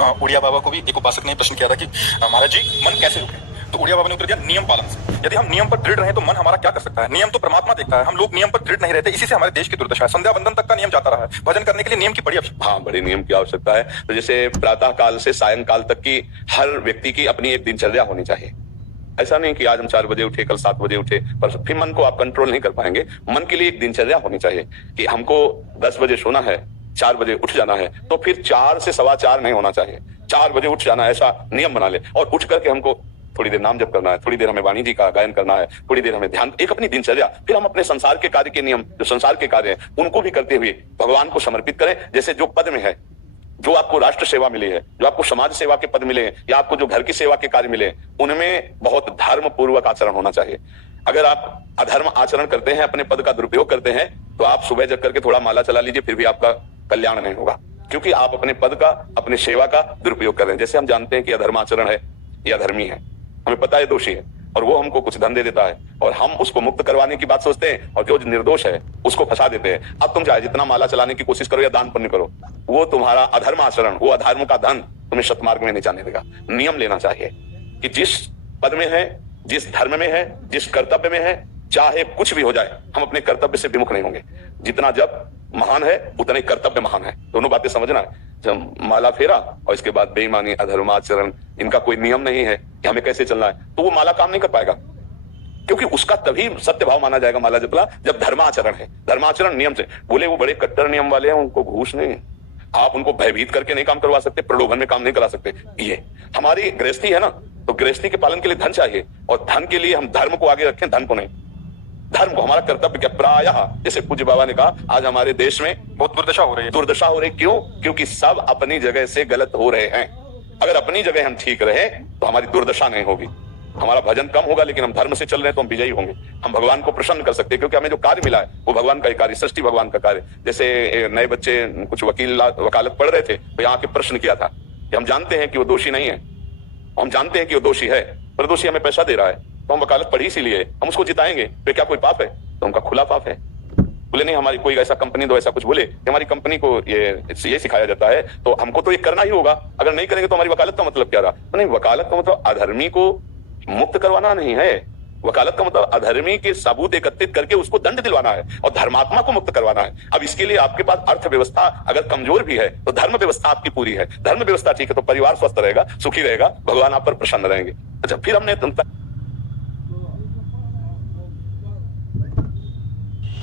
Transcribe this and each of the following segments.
उड़िया बाबा को भी एक उपासक ने प्रश्न किया था कि महाराज जी मन कैसे रोकें। तो उड़िया बाबा ने उत्तर दिया नियम पालन से। यदि हम नियम पर दृढ़ रहे तो मन हमारा क्या कर सकता है। नियम तो परमात्मा देखता है, हम लोग नियम पर दृढ़ नहीं रहते, इसी से हमारे देश की दुर्दशा है। संध्या वंदन तक का नियम जाता रहा है, भजन करने के लिए नियम की बड़ी आवश्यकता। हाँ, बड़े नियम की आवश्यकता है। तो जैसे प्रातः काल से सायंकाल तक की हर व्यक्ति की अपनी एक दिनचर्या होनी चाहिए। ऐसा नहीं कि आज हम 4 बजे उठे, कल 7 बजे उठे, पर फिर मन को आप कंट्रोल नहीं कर पाएंगे। मन के लिए एक दिनचर्या होनी चाहिए कि हमको 10 बजे सोना है, 4 बजे उठ जाना है, तो फिर 4 से 4:15 नहीं होना चाहिए, 4 बजे उठ जाना है, ऐसा नियम बना ले। और उठ करके हमको थोड़ी देर नाम जप करना है, थोड़ी देर हमें वाणी जी का गायन करना है, थोड़ी देर हमें ध्यान, एक अपनी दिनचर्या। फिर हम अपने संसार के कार्य के नियम, जो संसार के कार्य हैं, उनको भी करते हुए भगवान को समर्पित करें। जैसे जो पद में है, जो आपको राष्ट्र सेवा मिली है, जो आपको समाज सेवा के पद मिले हैं, या आपको जो घर की सेवा के कार्य मिले, उनमें बहुत धर्म पूर्वक आचरण होना चाहिए। अगर आप अधर्म आचरण करते हैं, अपने पद का दुरुपयोग करते हैं, तो आप सुबह जग करके थोड़ा माला चला लीजिए, फिर भी आपका कल्याण नहीं होगा, क्योंकि आप अपने पद का, अपने सेवा का दुरुपयोग कर रहे हैं। जैसे हम जानते हैं कि अधर्म आचरण है या अधर्मी है, हमें पता है दोषी है, और वो हमको कुछ धन दे देता है, और हम उसको मुक्त करवाने की बात सोचते हैं, और जो निर्दोष है उसको फंसा देते हैं। अब तुम चाहे जितना माला चलाने की कोशिश करो या दान पुण्य करो, वो तुम्हारा अधर्म आचरण, वो अधर्म का धन तुम्हें शतमार्ग में नहीं जाने देगा। नियम लेना चाहिए कि जिस पद में है, जिस धर्म में है, जिस कर्तव्य में है, चाहे कुछ भी हो जाए, हम अपने कर्तव्य से विमुख नहीं होंगे। जितना जब महान है उतना ही कर्तव्य महान है। दोनों बातें समझना है। जब माला फेरा और इसके बाद बेईमानी, अधर्माचरण, इनका कोई नियम नहीं है कि हमें कैसे चलना है, तो वो माला काम नहीं कर पाएगा, क्योंकि उसका तभी सत्य भाव माना जाएगा माला जपला जब धर्माचरण है। धर्माचरण नियम से। बोले वो बड़े कट्टर नियम वाले हैं, उनको घूस नहीं, आप उनको भयभीत करके नहीं काम करवा सकते, प्रलोभन में काम नहीं करा सकते। ये हमारी गृहस्थी है ना, तो गृहस्थी के पालन के लिए धन चाहिए, और धन के लिए हम धर्म को आगे रखें, धन को नहीं। धर्म को, हमारा कर्तव्य क्या, प्रायः जैसे पूज्य बाबा ने कहा, आज हमारे देश में बहुत दुर्दशा हो रही है। दुर्दशा हो रही, क्यों? क्योंकि सब अपनी जगह से गलत हो रहे हैं। अगर अपनी जगह हम ठीक रहे तो हमारी दुर्दशा नहीं होगी। हमारा भजन कम होगा, लेकिन हम धर्म से चल रहे हैं तो हम विजयी होंगे। हम भगवान को प्रसन्न कर सकते हैं, क्योंकि हमें जो कार्य मिला है वो भगवान का ही कार्य, सृष्टि भगवान का कार्य। जैसे नए बच्चे कुछ वकालत पढ़ रहे थे, तो यहाँ के प्रश्न किया था कि हम जानते हैं कि वो दोषी नहीं है, हम जानते हैं कि वो दोषी है, पर दोषी हमें पैसा दे रहा है, तो हम वकालत पढ़ी इसीलिए, हम उसको जिताएंगे, तो क्या कोई पाप है? तो उनका खुला पाप है। बोले नहीं, हमारी कोई ऐसा कंपनी दो, ऐसा कुछ बोले कि हमारी कंपनी को ये सिखाया जाता है, तो हमको तो ये करना ही होगा, अगर नहीं करेंगे तो हमारी वकालत का मतलब क्या रहा? तो नहीं, वकालत का मतलब अधर्मी को मुक्त करवाना नहीं है। वकालत का मतलब अधर्मी के सबूत एकत्रित करके उसको दंड दिलवाना है, और धर्मात्मा को मुक्त करवाना है। अब इसके लिए आपके पास अर्थव्यवस्था अगर कमजोर भी है, तो धर्म व्यवस्था आपकी पूरी है। धर्म व्यवस्था ठीक है तो परिवार स्वस्थ रहेगा, सुखी रहेगा, भगवान आप पर प्रसन्न रहेंगे। अच्छा, फिर हमने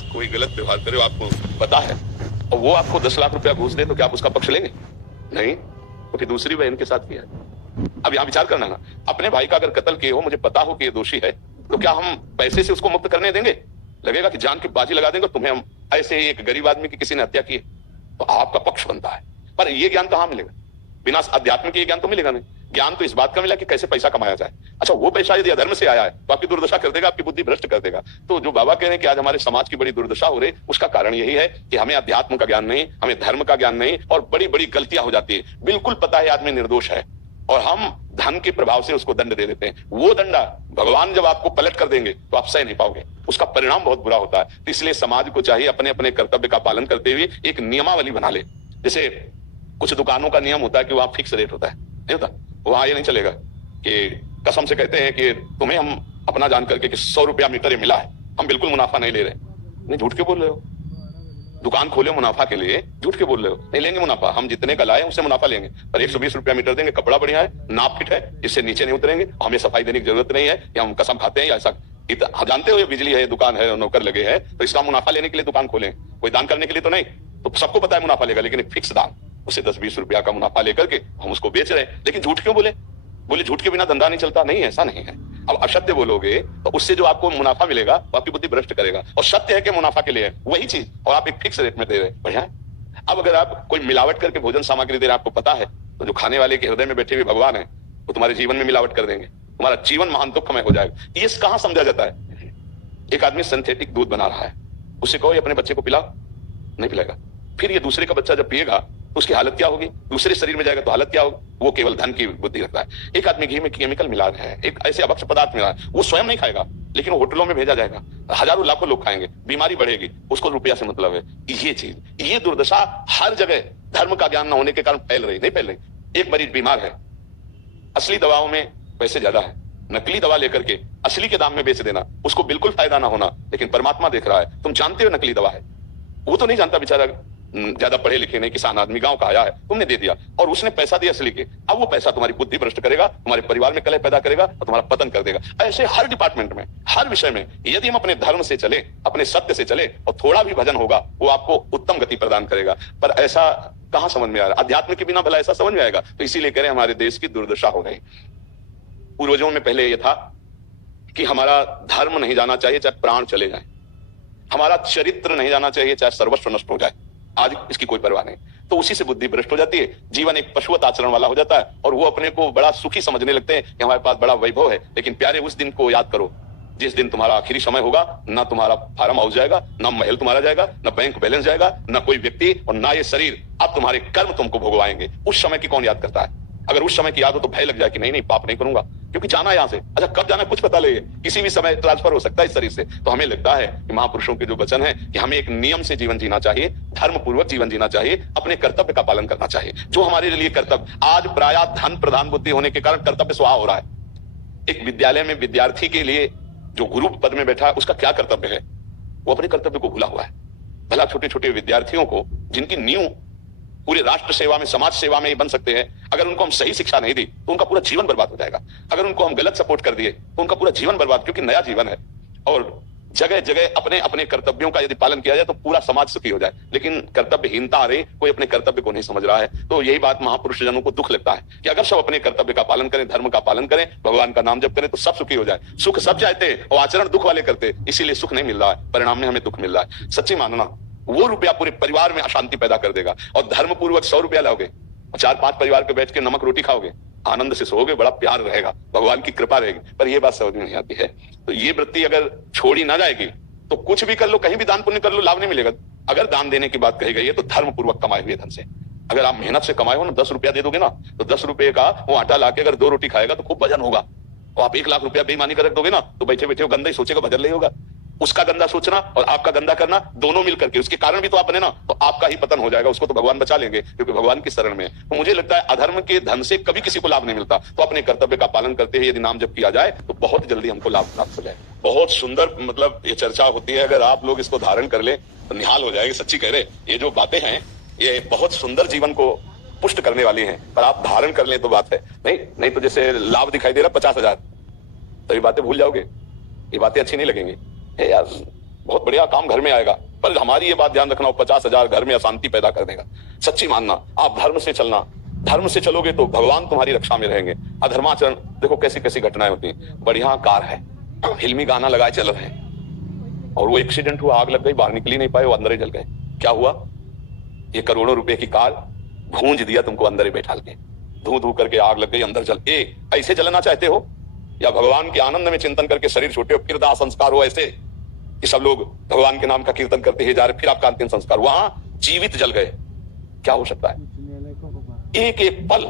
कोई गलत व्यवहार करे, आपको पता है, और वो आपको 10 लाख रुपया घूस दे, तो क्या आप उसका पक्ष लेंगे? नहीं, तो फिर दूसरी बहन के साथ किया है। अब यहां विचार करना ना, अपने भाई का अगर कत्ल किए हो, मुझे पता हो कि ये दोषी है, तो क्या हम पैसे से उसको मुक्त करने देंगे? लगेगा कि जान की बाजी लगा देंगे तुम्हें। हम ऐसे ही एक गरीब आदमी की किसी ने हत्या की है, तो आपका पक्ष बनता है, पर ये ज्ञान कहां मिलेगा? बिना अध्यात्म के ये ज्ञान तो मिलेगा नहीं। ज्ञान तो इस बात का मिला कि कैसे पैसा कमाया जाए। अच्छा, वो पैसा यदि अधर्म से आया है तो आपकी दुर्दशा कर देगा, आपकी बुद्धि भ्रष्ट कर देगा। तो जो बाबा कह रहे हैं कि आज हमारे समाज की बड़ी दुर्दशा हो रही, उसका कारण यही है कि हमें अध्यात्म का ज्ञान नहीं, हमें धर्म का ज्ञान नहीं, और बड़ी बड़ी गलतियां हो जाती है। बिल्कुल पता है आदमी निर्दोष है, और हम धन के प्रभाव से उसको दंड दे देते हैं। वो दंडा भगवान जब आपको पलट कर देंगे तो आप सह नहीं पाओगे, उसका परिणाम बहुत बुरा होता है। तो इसलिए समाज को चाहिए अपने अपने कर्तव्य का पालन करते हुए एक नियमावली बना ले। जैसे कुछ दुकानों का नियम होता है कि वहां फिक्स रेट होता है, नहीं होता, वहां ये नहीं चलेगा कि कसम से कहते हैं कि तुम्हें हम अपना जान करके कि 100 रुपया मीटर ये मिला है, हम बिल्कुल मुनाफा नहीं ले रहे। नहीं, झूठ क्यों बोल रहे हो? दुकान खोले मुनाफा के लिए, झूठ क्यों बोल रहे हो? नहीं लेंगे मुनाफा, हम जितने का लाए उससे मुनाफा लेंगे, पर 120 रुपया मीटर देंगे, कपड़ा बढ़िया है, नाप फिट है, इससे नीचे नहीं उतरेंगे, हमें सफाई देने की जरूरत नहीं है, या हम कसम खाते हैं या ऐसा। जानते हो ये बिजली है, दुकान है, नौकर लगे हैं, तो इसका मुनाफा लेने के लिए दुकान खोले, कोई दान करने के लिए तो नहीं। तो सबको पता है मुनाफा लेगा, लेकिन एक फिक्स दाम, उससे 10-20 रुपया का मुनाफा लेकर के हम उसको बेच रहे हैं। लेकिन झूठ क्यों बोले? बोले झूठ के बिना धंधा नहीं चलता। नहीं, ऐसा नहीं है। अब असत्य बोलोगे तो उससे जो आपको मुनाफा मिलेगा वो आपकी बुद्धि भ्रष्ट करेगा, और सत्य है कि मुनाफा के लिए है वही चीज, और आप एक फिक्स रेट में दे रहे हैं, बढ़िया है। अब अगर आप कोई मिलावट करके भोजन सामग्री दे रहे हैं, आपको पता है, तो जो खाने वाले के हृदय में बैठे हुए भगवान है वो तुम्हारे जीवन में मिलावट कर देंगे, तुम्हारा जीवन महान दुखमय हो जाएगा। ये कहां समझा जाता है? एक आदमी सिंथेटिक दूध बना रहा है, उससे कहो अपने बच्चे को पिलाओ, नहीं पिलाएगा। फिर ये दूसरे का बच्चा जब पिएगा तो उसकी हालत क्या होगी? दूसरे शरीर में जाएगा तो हालत क्या होगी? वो केवल धन की बुद्धि रखता है। एक आदमी घी में केमिकल मिला रहा है, एक ऐसे अभक्ष्य पदार्थ मिला है, वो स्वयं नहीं खाएगा, लेकिन वो होटलों में भेजा जाएगा, हजारों लाखों लोग खाएंगे, बीमारी बढ़ेगी, उसको रुपया से मतलब है। ये चीज, ये दुर्दशा हर जगह धर्म का ज्ञान न होने के कारण फैल रही, नहीं फैल रही। एक मरीज बीमार है, असली दवाओं में पैसे ज्यादा है, नकली दवा लेकर के असली के दाम में बेच देना, उसको बिल्कुल फायदा ना होना, लेकिन परमात्मा देख रहा है, तुम जानते हो नकली दवा है, वो तो नहीं जानता बेचारा, ज्यादा पढ़े लिखे नहीं, किसान आदमी गांव का आया है, तुमने दे दिया और उसने पैसा दिया असली के। अब वो पैसा तुम्हारी बुद्धि भ्रष्ट करेगा, तुम्हारे परिवार में कलह पैदा करेगा और तुम्हारा पतन कर देगा। ऐसे हर डिपार्टमेंट में, हर विषय में यदि हम अपने धर्म से चले, अपने सत्य से चले और थोड़ा भी भजन होगा, वो आपको उत्तम गति प्रदान करेगा। पर ऐसा कहां समझ में आ रहा है? अध्यात्म के बिना भला ऐसा समझ में आएगा? तो इसीलिए कह रहे हैं हमारे देश की दुर्दशा हो गई। पूर्वजों में पहले यह था कि हमारा धर्म नहीं जाना चाहिए चाहे प्राण चले जाए, हमारा चरित्र नहीं जाना चाहिए चाहे सर्वस्व नष्ट हो जाए। आज इसकी कोई परवाह नहीं, तो उसी से बुद्धि भ्रष्ट हो जाती है, जीवन एक पशुवत आचरण वाला हो जाता है और वो अपने को बड़ा सुखी समझने लगते हैं कि हमारे पास बड़ा वैभव है। लेकिन प्यारे, उस दिन को याद करो जिस दिन तुम्हारा आखिरी समय होगा, ना तुम्हारा फार्म हाउस जाएगा, ना महल तुम्हारा जाएगा, ना बैंक बैलेंस जाएगा, ना कोई व्यक्ति और ना ये शरीर। अब तुम्हारे कर्म तुमको भोगवाएंगे। उस समय की कौन याद करता है? अगर उस समय की याद हो तो भय लग जाए कि नहीं नहीं, पाप नहीं करूंगा, क्योंकि जाना यहां से। अच्छा, कब जाना कुछ पता लगे, किसी भी समय ट्रांसफर हो सकता है इस शरीर से। तो हमें लगता है कि महापुरुषों के जो वचन है कि हमें एक नियम से जीवन जीना चाहिए, धर्म पूर्वक जीवन जीना चाहिए, अपने कर्तव्य का पालन करना चाहिए। जो हमारे लिए कर्तव्य, आज प्रायः धन प्रधान बुद्धि होने के कारण कर्तव्य स्वाहा हो रहा है। एक विद्यालय में विद्यार्थी के लिए जो गुरु पद में बैठा है, उसका क्या कर्तव्य है? वो अपने कर्तव्य को भूला हुआ है। भला छोटे छोटे विद्यार्थियों को, जिनकी नींव पूरे राष्ट्र सेवा में, समाज सेवा में ही बन सकते हैं, अगर उनको हम सही शिक्षा नहीं दी तो उनका पूरा जीवन बर्बाद हो जाएगा। अगर उनको हम गलत सपोर्ट कर दिए तो उनका पूरा जीवन बर्बाद, क्योंकि नया जीवन है। और जगह जगह अपने अपने कर्तव्यों का यदि पालन किया जाए तो पूरा समाज सुखी हो जाए। लेकिन कर्तव्यहीनता आ रही, कोई अपने कर्तव्य को नहीं समझ रहा है। तो यही बात महापुरुष जनों को दुख लगता है कि अगर सब अपने कर्तव्य का पालन करें, धर्म का पालन करें, भगवान का नाम जप करें तो सब सुखी हो जाए। सुख सब चाहते और आचरण दुख वाले करते, इसीलिए सुख नहीं मिल रहा है, परिणाम में हमें दुख मिल रहा है। सच्ची मानना, वो रुपया पूरे परिवार में अशांति पैदा कर देगा। और धर्म पूर्वक 100 रुपया लाओगे, 4-5 परिवार के बैठ के नमक रोटी खाओगे, आनंद से सोओगे, बड़ा प्यार रहेगा, भगवान की कृपा रहेगी। पर ये बात समझ में नहीं आती है। तो ये वृत्ति अगर छोड़ी ना जाएगी तो कुछ भी कर लो, कहीं भी दान पुण्य कर लो, लाभ नहीं मिलेगा। अगर दान देने की बात कही गई है तो धर्म पूर्वक कमाए हुए धन से। अगर आप मेहनत से कमाए हो ना, 10 रुपया दे दोगे ना, तो 10 रुपये का वो आटा लाके अगर 2 रोटी खाएगा तो खूब भजन होगा। और आप 1 लाख रुपया बेईमानी कर रख दोगे ना, तो बैठे बैठे वो गंदा ही सोचेगा, भजन नहीं होगा। उसका गंदा सोचना और आपका गंदा करना, दोनों मिलकर के, उसके कारण भी तो आप बने ना, तो आपका ही पतन हो जाएगा। उसको तो भगवान बचा लेंगे क्योंकि भगवान की शरण में है। तो मुझे लगता है अधर्म के धन से कभी किसी को लाभ नहीं मिलता। तो अपने कर्तव्य का पालन करते हुए यदि नाम जप किया जाए तो बहुत जल्दी हमको लाभ प्राप्त हो जाए। बहुत सुंदर मतलब ये चर्चा होती है, अगर आप लोग इसको धारण कर ले तो निहाल हो जाएगी। सच्ची कह रहे, ये जो बातें हैं ये बहुत सुंदर जीवन को पुष्ट करने वाली हैं, पर आप धारण कर लें तो बात है। नहीं तो जैसे लाभ दिखाई दे रहा 50,000, तो ये बातें भूल जाओगे, ये बातें अच्छी नहीं लगेंगी। यार बहुत बढ़िया काम घर में आएगा, पर हमारी ये बात ध्यान रखना, 50,000 घर में अशांति पैदा कर देगा। सच्ची मानना, आप धर्म से चलना, धर्म से चलोगे तो भगवान तुम्हारी रक्षा में रहेंगे। अधर्माचरण देखो कैसी कैसी घटनाएं होती हैं। बढ़िया कार है, फिल्मी गाना लगाए चल रहे हैं और वो एक्सीडेंट हुआ, आग लग गई, बाहर निकल ही नहीं पाए, वो अंदर ही जल गए। क्या हुआ? ये करोड़ों रुपए की कार भूंज दिया तुमको अंदर ही बैठा के, धू धू करके आग लग गई, अंदर जल। ऐसे जलना चाहते हो या भगवान के आनंद में चिंतन करके शरीर छोटे हो, फिर दाह संस्कार हो ऐसे कि सब लोग भगवान के नाम का कीर्तन करते ही जा रहे, फिर आपका अंतिम संस्कार वहां जीवित जल गए? क्या हो सकता है? एक एक पल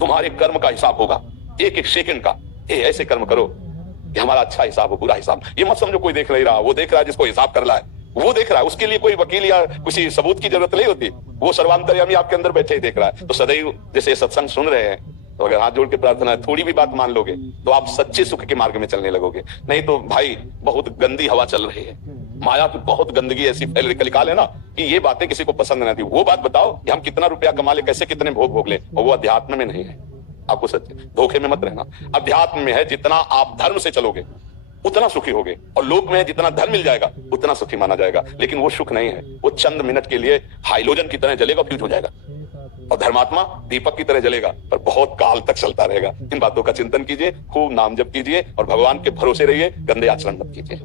तुम्हारे कर्म का हिसाब होगा, एक एक सेकंड का। ऐसे कर्म करो कि हमारा अच्छा हिसाब हो, बुरा हिसाब। ये मत समझो कोई देख नहीं रहा, वो देख रहा है जिसको हिसाब कर रहा है, वो देख रहा है। उसके लिए कोई वकील या किसी सबूत की जरूरत नहीं होती, वो सर्वांतर्यामी आपके अंदर बैठे ही देख रहा है। तो सदैव जैसे सत्संग सुन रहे हैं, तो अगर हाथ जोड़ के प्रार्थना है, थोड़ी भी बात मान लोगे तो आप सच्चे सुख के मार्ग में चलने लगोगे। नहीं तो भाई बहुत गंदी हवा चल रही है, माया की बहुत गंदगी ऐसी फैल, कलिकाल है ना, कि ये बातें किसी को पसंद नहीं आती। वो बात बताओ कि हम कितना रुपया कमा ले, कैसे कितने भोग ले, और वो अध्यात्म में नहीं है। आपको सच धोखे में मत रहना। अध्यात्म में है जितना आप धर्म से चलोगे उतना सुखी होगे, और लोक में जितना धन मिल जाएगा उतना सुखी माना जाएगा। लेकिन वो सुख नहीं है, वो चंद मिनट के लिए हाइलोजन की तरह जलेगा, फ्यूज हो जाएगा। और धर्मात्मा दीपक की तरह जलेगा, पर बहुत काल तक चलता रहेगा। इन बातों का चिंतन कीजिए, खूब नाम जप कीजिए और भगवान के भरोसे रहिए, गंदे आचरण मत कीजिए।